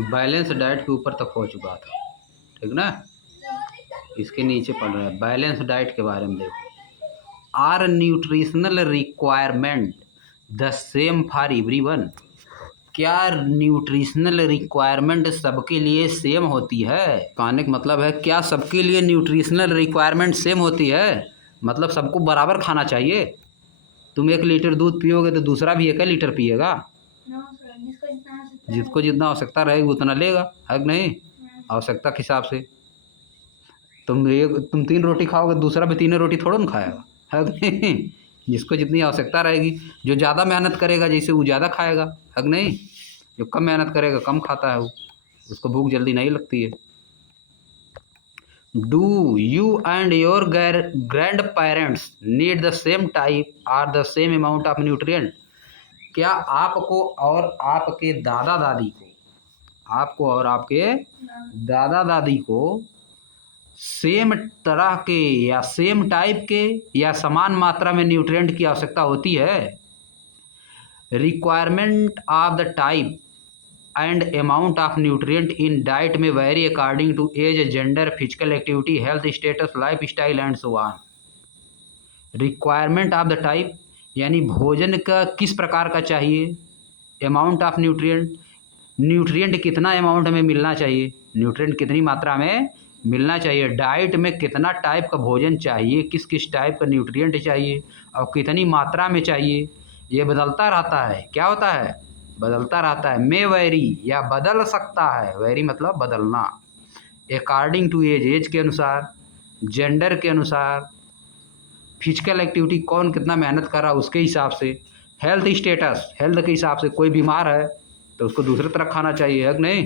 Balance diet के ऊपर तक हो चुका था, ठीक ना। इसके नीचे पढ़ रहे हैं बैलेंस डाइट के बारे में। देखो, are nutritional requirement the same for everyone. क्या न्यूट्रिशनल रिक्वायरमेंट सबके लिए सेम होती है? कहने का मतलब है क्या सबके लिए न्यूट्रिशनल रिक्वायरमेंट सेम होती है? मतलब सबको बराबर खाना चाहिए। तुम 1 लीटर दूध पियोगे तो दूसरा भी 1 लीटर पिएगा। जिसको जितना आवश्यकता रहेगी उतना लेगा, है कि नहीं? आवश्यकता के हिसाब से। तुम 3 रोटी खाओगे, दूसरा भी 3 रोटी थोड़ा ना खाएगा, है कि नहीं? जिसको जितनी आवश्यकता रहेगी। जो ज़्यादा मेहनत करेगा जैसे वो ज़्यादा खाएगा, है कि नहीं? जो कम मेहनत करेगा कम खाता है, वो उसको भूख जल्दी नहीं लगती है। Do you and your grandparents need the same type और the same amount of nutrient? क्या आपको और आपके दादा दादी को, आपको और आपके दादा दादी को सेम तरह के या सेम टाइप के या समान मात्रा में न्यूट्रिएंट की आवश्यकता होती है? Requirement of the type and amount of nutrient in diet में vary according to age, gender, physical activity, health status, lifestyle and so on. Requirement of the type यानी भोजन का किस प्रकार का चाहिए, अमाउंट ऑफ न्यूट्रिएंट, न्यूट्रिएंट कितना amount में मिलना चाहिए, न्यूट्रिएंट कितनी मात्रा में मिलना चाहिए, डाइट में कितना टाइप का भोजन चाहिए, किस किस टाइप का न्यूट्रिएंट चाहिए और कितनी मात्रा में चाहिए, ये बदलता रहता है। क्या होता है? बदलता रहता है। मे वैरी या बदल सकता है, वैरी मतलब बदलना। अकॉर्डिंग टू एज, एज के अनुसार, जेंडर के अनुसार, फिजिकल एक्टिविटी कौन कितना मेहनत कर रहा है उसके हिसाब से, हेल्थ स्टेटस, हेल्थ के हिसाब से, कोई बीमार है तो उसको दूसरी तरह खाना चाहिए, है कि नहीं?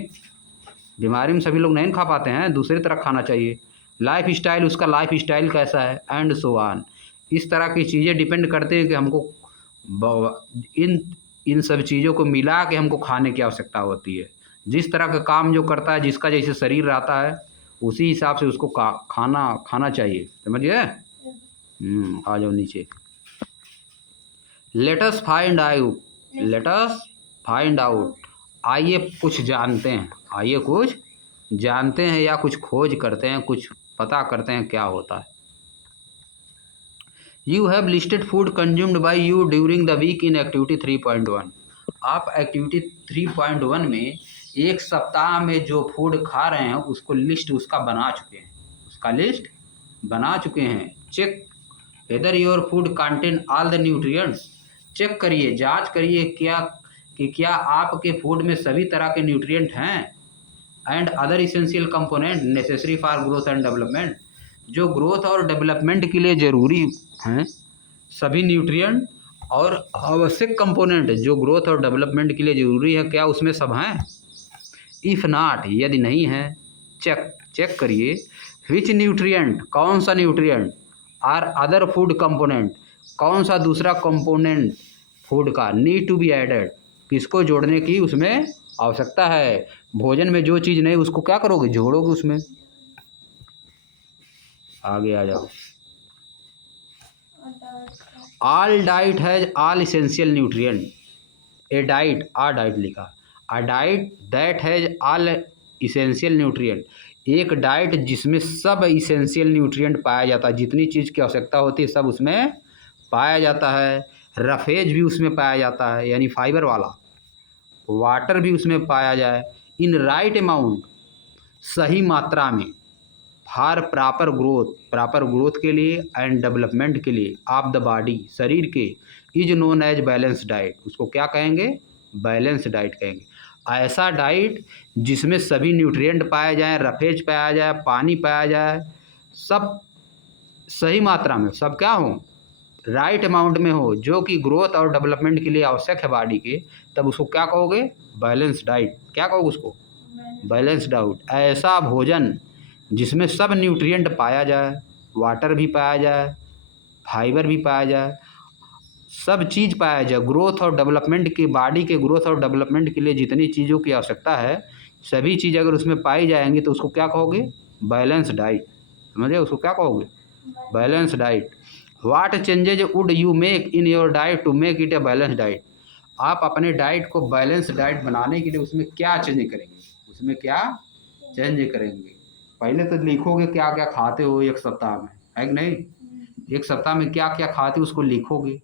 बीमारी में सभी लोग नहीं खा पाते हैं, दूसरी तरह खाना चाहिए। लाइफ स्टाइल, उसका लाइफ स्टाइल कैसा है, एंड सो ऑन। इस तरह की चीज़ें डिपेंड करते हैं कि हमको इन सब चीज़ों को मिला के हमको खाने की आवश्यकता होती है। जिस तरह का काम जो करता है, जिसका जैसे शरीर रहता है उसी हिसाब से उसको खाना चाहिए। समझिए? आ जाओ नीचे। लेटस फाइंड आउट, आइए कुछ जानते हैं, आइए कुछ जानते हैं या कुछ खोज करते हैं, कुछ पता करते हैं क्या होता है। You have listed food consumed by you during the week in activity 3.1। आप एक्टिविटी 3.1 में एक सप्ताह में जो फूड खा रहे हैं उसको लिस्ट उसका बना चुके हैं, उसका लिस्ट बना चुके हैं। Check whether your food contain all the nutrients. Check करिए, जांच करिए क्या आपके फूड में सभी तरह के न्यूट्रिएंट हैं। And other essential component necessary for growth and development, जो ग्रोथ और डेवलपमेंट के लिए ज़रूरी हैं सभी न्यूट्रिएंट और आवश्यक कंपोनेंट जो ग्रोथ और डेवलपमेंट के लिए ज़रूरी है, क्या उसमें सब हैं? इफ़ नॉट, यदि नहीं है, चेक करिए विच न्यूट्रिएंट, कौन सा न्यूट्रिएंट, और अदर फूड कंपोनेंट, कौन सा दूसरा कंपोनेंट फूड का, नीड टू बी एडेड, किसको जोड़ने की उसमें आवश्यकता है। भोजन में जो चीज़ नहीं उसको क्या करोगे, जोड़ोगे उसमें। आगे आ जाओ। All diet has all essential nutrient. A diet, a diet लिखा, a diet that has all essential nutrient. एक डाइट जिसमें सब इसेंशियल न्यूट्रिएंट पाया जाता है, जितनी चीज़ की आवश्यकता होती है सब उसमें पाया जाता है। रफेज भी उसमें पाया जाता है यानी फाइबर वाला, वाटर भी उसमें पाया जाए। इन राइट अमाउंट, सही मात्रा में, फॉर प्रॉपर ग्रोथ के लिए एंड डेवलपमेंट के लिए ऑफ द बॉडी, शरीर के, is known as balance diet. उसको क्या कहेंगे? बैलेंस डाइट कहेंगे। ऐसा डाइट जिसमें सभी न्यूट्रिएंट पाए जाएं, रफेज पाया जाए, पानी पाया जाए, सब सही मात्रा में, सब क्या हो, राइट अमाउंट में हो, जो कि ग्रोथ और डेवलपमेंट के लिए आवश्यक है बॉडी के, तब उसको क्या कहोगे? Balance diet. क्या कहोगे उसको? Balance diet. ऐसा भोजन जिसमें सब न्यूट्रिएंट पाया जाए, वाटर भी पाया जाए, फाइबर भी पाया जाए, सब चीज़ पाया जाए, ग्रोथ और डेवलपमेंट की, बॉडी के ग्रोथ और डेवलपमेंट के लिए जितनी चीज़ों की आवश्यकता है सभी चीज़ अगर उसमें पाई जाएंगी तो उसको क्या कहोगे? Balance diet. समझे? उसको क्या कहोगे? Balance diet. What changes would you make in your diet to make it a balance diet. आप अपने डाइट को बैलेंस डाइट बनाने के लिए उसमें क्या चेंज करेंगे? इसमें क्या चेंज करेंगे। पहले तो लिखोगे क्या क्या खाते हो एक सप्ताह में, है कि नहीं। एक सप्ताह में क्या क्या खाते हो उसको लिखोगे,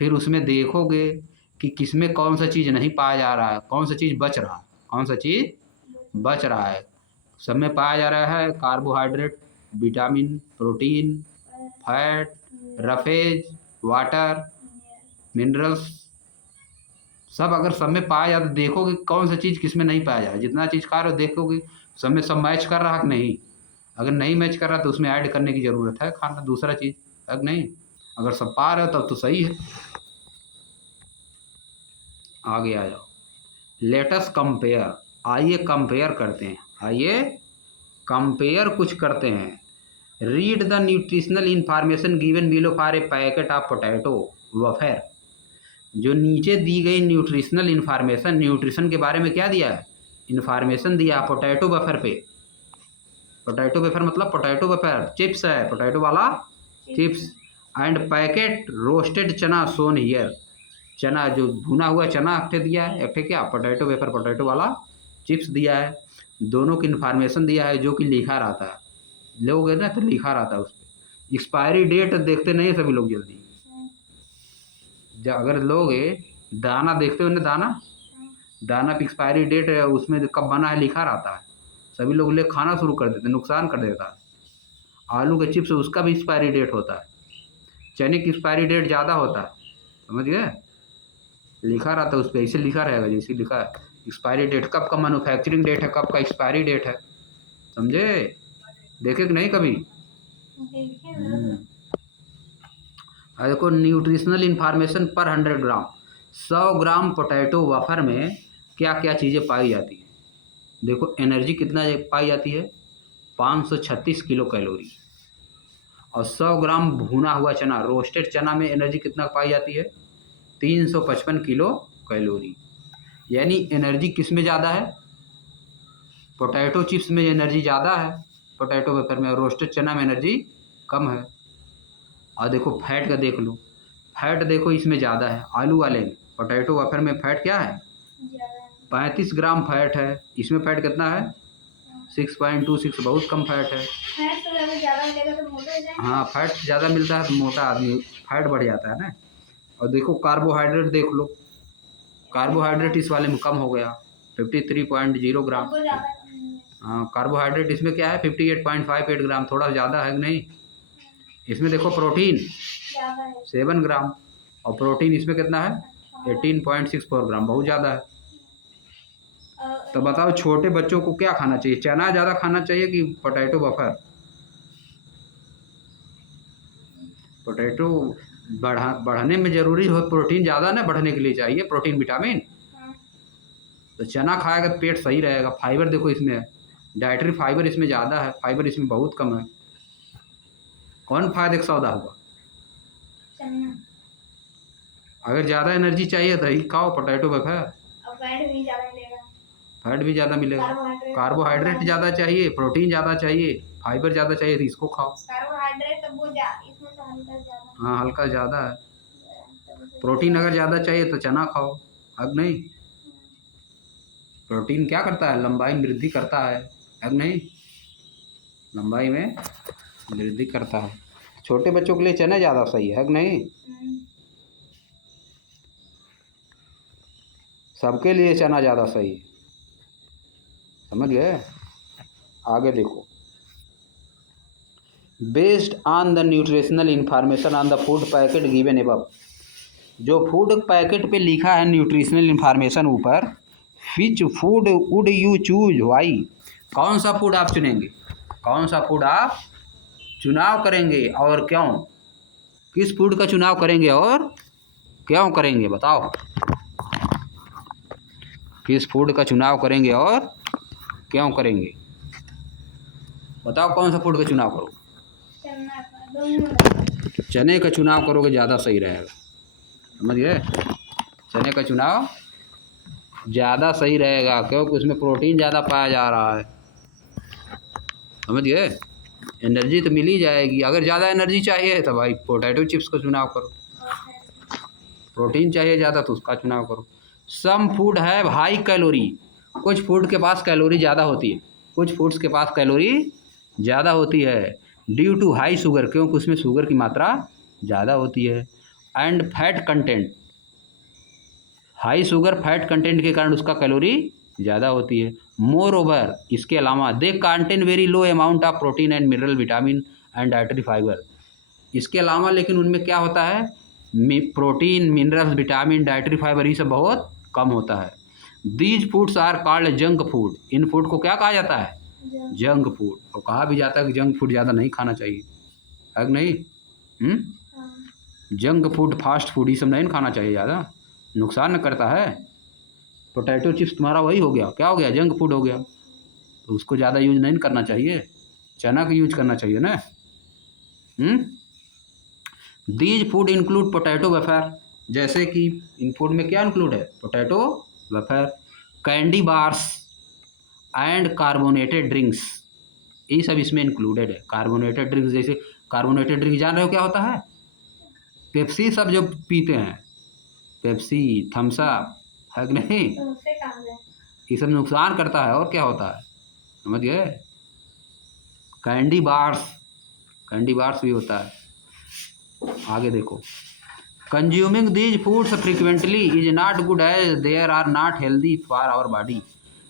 फिर उसमें देखोगे कि किसमें कौन सा चीज़ नहीं पाया जा रहा है, कौन सा चीज़ बच रहा है, कौन सा चीज़ बच रहा है। सब में पाया जा रहा है carbohydrate, vitamin, protein, fat, roughage, water, minerals, सब अगर सब में पाया जाए तो देखोगे कौन सा चीज़ किस में नहीं पाया जाए। जितना चीज़ खा रहे हो देखोगे सब में सब मैच कर रहा है कि नहीं। अगर नहीं मैच कर रहा तो उसमें ऐड करने की ज़रूरत है खाना दूसरा चीज़, है कि नहीं। अगर सब पा रहे हो तब तो सही है। आगे आ जाओ, लेटस कंपेयर, आइए कंपेयर करते हैं, आइए कंपेयर कुछ करते हैं। Read the nutritional information given below for a packet of potato wafer. जो नीचे दी गई न्यूट्रिशनल इंफॉर्मेशन, न्यूट्रिशन के बारे में क्या दिया है, इंफॉर्मेशन दिया पोटैटो वेफर पे। पोटैटो वेफर मतलब पोटैटो वेफर चिप्स है, पोटैटो वाला चिप्स एंड पैकेट रोस्टेड चना सोन हियर। चना जो भुना हुआ चना एक दिया है, एक क्या पोटैटो वेफर पोटैटो वाला चिप्स दिया है। दोनों की इन्फॉर्मेशन दिया है जो कि लिखा रहता है, लोगे ना तो लिखा रहता है उस पर। एक्सपायरी डेट देखते नहीं सभी लोग जल्दी, अगर लोगे दाना देखते हो ना, दाना पे एक्सपायरी डेट है उसमें कब बना है लिखा रहता है, सभी लोग ले खाना शुरू कर देते, नुकसान कर देता है। आलू के चिप्स उसका भी एक्सपायरी डेट होता है, चने की एक्सपायरी डेट ज़्यादा होता है, समझ गए। लिखा रहता है उस पर, ऐसे लिखा रहेगा जैसे लिखा है एक्सपायरी डेट, कब का मैन्युफैक्चरिंग डेट है, कब का एक्सपायरी डेट है, समझे। देखे कि नहीं कभी। और देखो न्यूट्रिशनल इन्फॉर्मेशन पर 100 ग्राम, 100 ग्राम पोटैटो वफर में क्या क्या चीज़ें पाई जाती हैं। देखो एनर्जी कितना पाई जाती है, 536 किलो कैलोरी। और 100 ग्राम भुना हुआ चना, रोस्टेड चना में एनर्जी कितना पाई जाती है, 355 किलो कैलोरी। यानी एनर्जी किस में ज़्यादा है, पोटैटो चिप्स में एनर्जी ज़्यादा है, पोटैटो वेफर में। रोस्टेड चना में एनर्जी कम है। और देखो फैट का देख लो, फैट देखो इसमें ज़्यादा है आलू वाले में, पोटैटो वेफर में फैट क्या है 35 ग्राम फैट है, इसमें फैट कितना है 6.26, बहुत कम फैट है। हाँ फैट ज़्यादा मिलता है तो मोटा आदमी, फैट बढ़ जाता है ना। और देखो कार्बोहाइड्रेट देख लो, कार्बोहाइड्रेट इस वाले में कम हो गया 53.0 ग्राम। हाँ कार्बोहाइड्रेट इसमें क्या है 58.58 ग्राम, थोड़ा ज़्यादा है कि नहीं। इसमें देखो प्रोटीन 7 ग्राम, और प्रोटीन इसमें कितना है 18.64 ग्राम, बहुत ज़्यादा है। तो बताओ छोटे बच्चों को क्या खाना चाहिए, चना ज़्यादा खाना चाहिए कि पोटैटो वेफर। पोटैटो बढ़ने में ज़रूरी हो, प्रोटीन ज़्यादा ना बढ़ने के लिए चाहिए, प्रोटीन विटामिन। तो चना खाएगा तो पेट सही रहेगा। फाइबर देखो इसमें है, डाइटरी फाइबर इसमें ज़्यादा है, फाइबर इसमें बहुत कम है। कौन फायदे का सौदा हुआ। अगर ज़्यादा एनर्जी चाहिए तो ही खाओ पोटैटो वेफर, फैट भी ज़्यादा मिलेगा। कार्बोहाइड्रेट ज़्यादा चाहिए, प्रोटीन ज़्यादा चाहिए, फाइबर ज़्यादा चाहिए तो इसको खाओ। कार्बोहाइड्रेट तो वो इसमें तो हल्का ज़्यादा, हाँ हल्का ज़्यादा है। प्रोटीन अगर ज़्यादा चाहिए तो चना खाओ, अब नहीं। प्रोटीन क्या करता है, लंबाई में वृद्धि करता है, अब नहीं, लंबाई में वृद्धि करता है। छोटे बच्चों के लिए चना ज़्यादा सही है कि नहीं, सबके लिए चना ज़्यादा सही है, समझ गए। आगे देखो, based on the nutritional information on the food packet given above. जो फूड पैकेट पे लिखा है न्यूट्रिशनल इंफॉर्मेशन ऊपर, which food would you choose, why, कौन सा फूड आप चुनेंगे, कौन सा फूड आप चुनाव करेंगे और क्यों, किस फूड का चुनाव करेंगे और क्यों करेंगे, बताओ किस फूड का चुनाव करेंगे और क्यों करेंगे, बताओ कौन सा फूड का चुनाव करो। चने का चुनाव करोगे ज़्यादा सही रहेगा, समझ गए। चने का चुनाव ज़्यादा सही रहेगा क्योंकि उसमें प्रोटीन ज़्यादा पाया जा रहा है, समझ गए। एनर्जी तो मिल ही जाएगी। अगर ज़्यादा एनर्जी चाहिए तो भाई पोटैटो चिप्स का चुनाव करो, प्रोटीन चाहिए ज़्यादा तो उसका चुनाव करो। सम फूड है हाई कैलोरी कुछ फूड के पास कैलोरी ज़्यादा होती है, कुछ फूड्स के पास कैलोरी ज़्यादा होती है ड्यू टू हाई शुगर, क्योंकि उसमें शुगर की मात्रा ज़्यादा होती है। And fat content, high sugar fat content के कारण उसका कैलोरी ज़्यादा होती है। मोर ओवर, इसके अलावा they contain very low amount of protein and mineral vitamin and dietary fibre, इसके अलावा लेकिन उनमें क्या होता है, protein minerals vitamin dietary fibre ये सब बहुत कम होता है। These foods are called junk food, इन फूड को क्या कहा जाता है, जंक फूड। और कहा भी जाता है कि जंक फूड ज़्यादा नहीं खाना चाहिए, है कि नहीं? जंक फूड फास्ट फूड ये सब नहीं खाना चाहिए, ज़्यादा नुकसान न करता है। पोटैटो चिप्स तुम्हारा वही हो गया, क्या हो गया, जंक फूड हो गया, तो उसको ज़्यादा यूज नहीं करना चाहिए, चना का यूज करना चाहिए ना। These food include potato wafer, जैसे कि इन फूड में क्या इंक्लूड है, potato wafer, candy bars and carbonated drinks, ये सब इसमें इंक्लूडेड है। कार्बोनेटेड ड्रिंक्स, जैसे कार्बोनेटेड ड्रिंक जान रहे हो क्या होता है, पेप्सी सब जो पीते हैं, पेप्सी थम्स अप, है कि नहीं, ये सब नुकसान करता है। और क्या होता है, समझ गए। कैंडी बार्स, कैंडी बार्स भी होता है। आगे देखो, consuming these foods frequently is not good as there are not healthy for our body.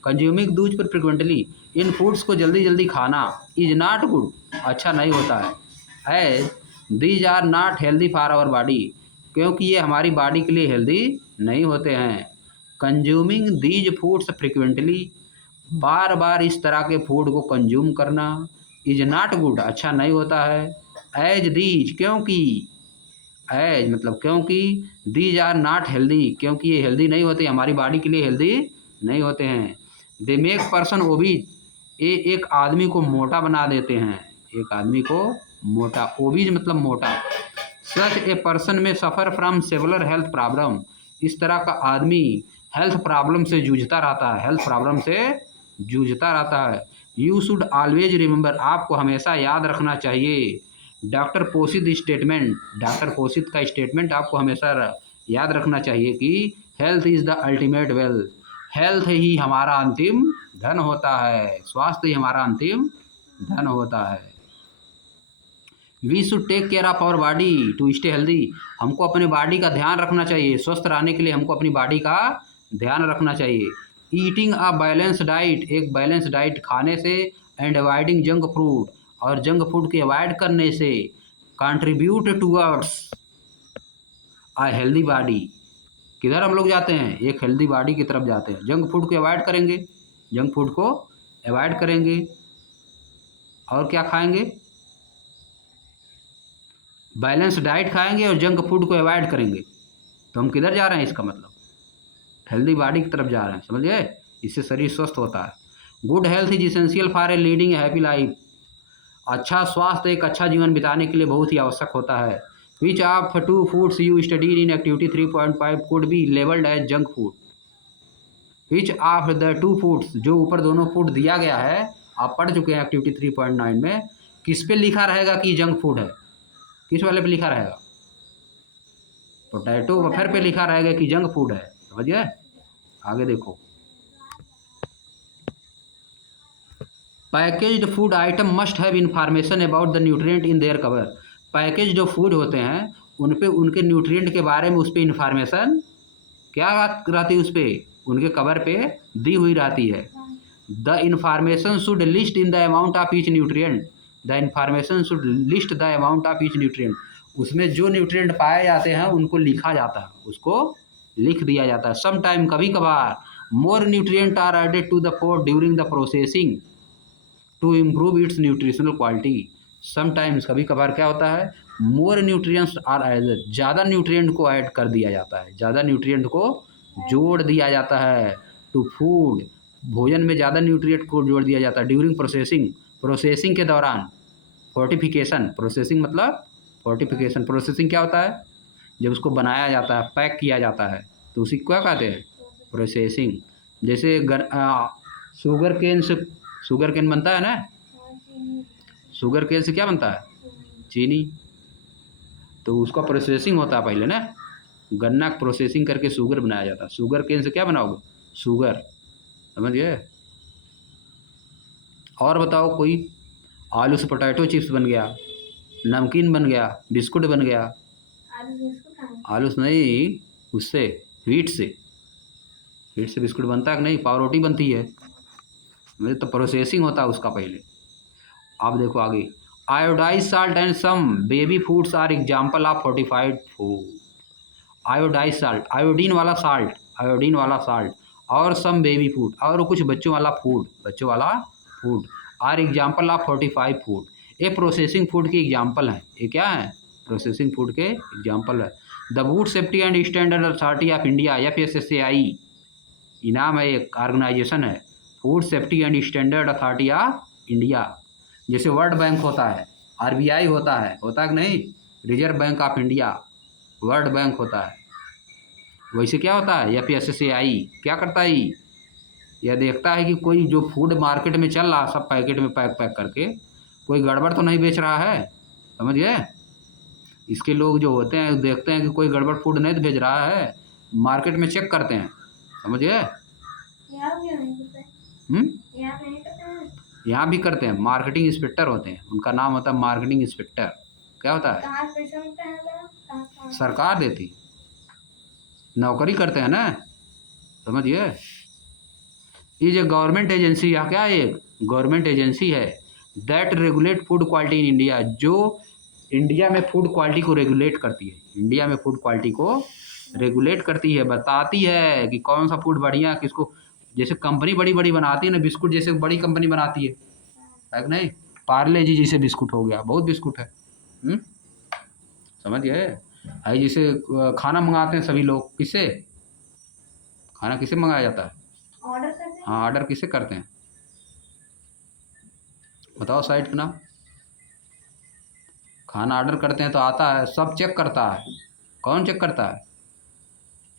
Consuming those पर फ्रिक्वेंटली, इन फूड्स को जल्दी जल्दी खाना, इज नॉट गुड, अच्छा नहीं होता है, as these are not healthy for our body, क्योंकि ये हमारी बॉडी के लिए हेल्दी नहीं होते हैं। कंज्यूमिंग दीज फूड्स फ्रिक्वेंटली, बार बार इस तरह के फूड को कंज्यूम करना, इज नॉट गुड, अच्छा नहीं होता है, एज दीज, क्योंकि, एज मतलब क्योंकि, दीज आर नॉट हेल्दी, क्योंकि ये हेल्दी नहीं होते, हमारी बॉडी के लिए हेल्दी नहीं होते हैं। दे मेक पर्सन ओबीज, ये एक आदमी को मोटा बना देते हैं, एक आदमी को मोटा, ओबीज मतलब मोटा। सच ए पर्सन में suffer from several health problem, इस तरह का आदमी हेल्थ प्रॉब्लम से जूझता रहता है, हेल्थ प्रॉब्लम से जूझता रहता है। यू शुड ऑलवेज रिमेंबर, आपको हमेशा याद रखना चाहिए, डॉक्टर पोसित स्टेटमेंट, डॉक्टर पोसित का स्टेटमेंट आपको हमेशा याद रखना चाहिए कि health is the ultimate wealth, health ही हमारा अंतिम धन होता है, स्वास्थ्य ही हमारा अंतिम धन होता है। We should take care of our body to stay healthy, हमको अपने बॉडी का ध्यान रखना चाहिए, स्वस्थ रहने के लिए हमको अपनी बॉडी का ध्यान रखना चाहिए। ईटिंग अ बैलेंस डाइट, एक बैलेंस डाइट खाने से, एंड अवॉइडिंग जंक फूड, और जंक फूड के अवॉइड करने से, contribute towards a healthy body, किधर हम लोग जाते हैं, एक हेल्दी बॉडी की तरफ जाते हैं। जंक फूड को अवॉइड करेंगे, जंक फूड को अवॉइड करेंगे, और क्या खाएंगे, बैलेंस डाइट खाएंगे और जंक फूड को अवॉइड करेंगे, तो हम किधर जा रहे हैं, इसका मतलब हेल्दी बॉडी की तरफ जा रहे हैं, समझ गए। इससे शरीर स्वस्थ होता है। Good health is essential for a leading a happy life, अच्छा स्वास्थ्य एक अच्छा जीवन बिताने के लिए बहुत ही आवश्यक होता है। Which of two foods you studied in activity 3.5 could be labelled as junk food, which of the two foods, जो ऊपर दोनों फूड दिया गया है, आप पढ़ चुके हैं एक्टिविटी 3.9 में, किस पे लिखा रहेगा कि जंक फूड है, किस वाले पे लिखा रहेगा, पोटैटो वेफर पे लिखा रहेगा कि जंक फूड है, समझ गए। आगे देखो, packaged food item must have information about the nutrient in their cover, package जो फूड होते हैं उन पे उनके न्यूट्रिएंट के बारे में उस पर इंफॉर्मेशन क्या रहती है, उस पर उनके कवर पे दी हुई रहती है। The information should list in the amount of each nutrient, the information should list the amount of each nutrient, उसमें जो न्यूट्रिएंट पाए जाते हैं उनको लिखा जाता है, उसको लिख दिया जाता है। सम टाइम, कभी कभार, more nutrient are added to the food during the processing to improve its nutritional quality, sometimes, कभी कभार क्या होता है, मोर न्यूट्रिएंट्स आर एडेड, ज़्यादा न्यूट्रिएंट को ऐड कर दिया जाता है, ज़्यादा न्यूट्रिएंट को जोड़ दिया जाता है टू फूड, भोजन में ज़्यादा न्यूट्रिएंट को जोड़ दिया जाता है ड्यूरिंग प्रोसेसिंग, प्रोसेसिंग के दौरान। फोर्टिफिकेशन, प्रोसेसिंग मतलब फोर्टिफिकेशन, प्रोसेसिंग क्या होता है, जब उसको बनाया जाता है, पैक किया जाता है, तो उसी को क्या कहते हैं, प्रोसेसिंग। जैसे शुगर केन से, शुगर केन बनता है ना, शुगर केन से क्या बनता है, चीनी, तो उसका प्रोसेसिंग होता है पहले ना, गन्ना प्रोसेसिंग करके शुगर बनाया जाता है। शुगर केन से क्या बनाओगे, शुगर, समझ गए। और बताओ कोई। आलू से पोटैटो चिप्स बन गया, नमकीन बन गया, बिस्कुट बन गया। आलू से नहीं, उससे व्हीट से बिस्कुट बनता है कि नहीं, पावरोटी बनती है। मेरे तो प्रोसेसिंग होता है उसका पहले। आप देखो आगे, iodised salt and some baby foods are example of fortified food. Iodised salt, iodine वाला साल्ट और सम बेबी फूड, और कुछ बच्चों वाला food are example of fortified food. ये प्रोसेसिंग फूड की एग्जाम्पल है। ये क्या है? प्रोसेसिंग फूड के एग्जाम्पल है। The food safety and standard authority of India, FSSAI इनाम है, एक ऑर्गेनाइजेशन है। Food safety and standard authority of India. जैसे वर्ल्ड बैंक होता है, RBI होता है कि नहीं, reserve bank of India, world bank होता है। वैसे क्या होता है, FSSAI क्या करता है? यह देखता है कि कोई जो फूड मार्केट में चल रहा, सब पैकेट में पैक करके, कोई गड़बड़ तो नहीं बेच रहा है। समझ गए। इसके लोग जो होते हैं देखते हैं कि कोई गड़बड़ फूड नहीं तो भेज रहा है, मार्केट में चेक करते हैं। समझ गए। यहाँ भी करते हैं, मार्केटिंग इंस्पेक्टर होते हैं, उनका नाम होता है मार्केटिंग इंस्पेक्टर। क्या होता है? सरकार देती, नौकरी करते हैं ना। समझिए। ये जो गवर्नमेंट एजेंसी है, क्या है? गवर्नमेंट एजेंसी है that regulate food quality in India, जो इंडिया में फूड क्वालिटी को रेगुलेट करती है। इंडिया में फूड क्वालिटी को रेगुलेट करती है, बताती है कि कौन सा फूड बढ़िया किसको। जैसे कंपनी बड़ी बड़ी बनाती है ना, बिस्कुट जैसे बड़ी कंपनी बनाती है कि नहीं। पार्ले जी जैसे बिस्कुट हो गया, बहुत बिस्कुट है। समझ गए। है जैसे खाना मंगाते हैं सभी लोग, किससे खाना किससे मंगाया जाता है? ऑर्डर करते हैं। हाँ, ऑर्डर किससे करते हैं? बताओ साइट का नाम। खाना ऑर्डर करते हैं तो आता है, सब चेक करता है। कौन चेक करता है?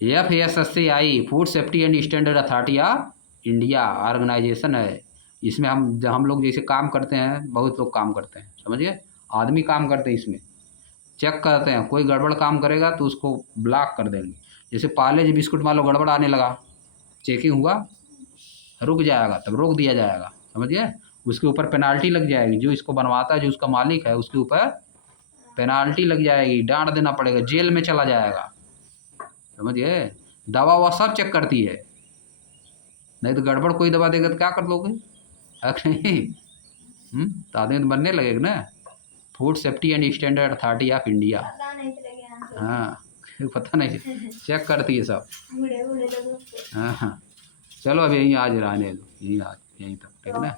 FSSAI, food safety and standard authority of India organisation है। इसमें हम लोग जैसे काम करते हैं, बहुत लोग काम करते हैं। समझिए, आदमी काम करते हैं इसमें, चेक करते हैं। कोई गड़बड़ काम करेगा तो उसको ब्लॉक कर देंगे। जैसे पार्ले जी बिस्कुट मान लो गड़बड़ आने लगा, चेकिंग हुआ, रुक जाएगा, तब रोक दिया जाएगा। समझिए। उसके ऊपर पेनाल्टी लग जाएगी, जो इसको बनवाता है, जो उसका मालिक है, उसके ऊपर पेनाल्टी लग जाएगी, डांट देना पड़ेगा, जेल में चला जाएगा। समझिए। दवा ववा सब चेक करती है, नहीं तो गड़बड़ कोई दवा देगा तो क्या कर लोगे? नहीं। तो आदमी तो बनने लगेगा ना। Food safety and standard authority of India. हाँ, पता नहीं, चेक करती है सब। हाँ हाँ, चलो अब यहीं आज रहने दो, यहीं तक, ठीक है ना।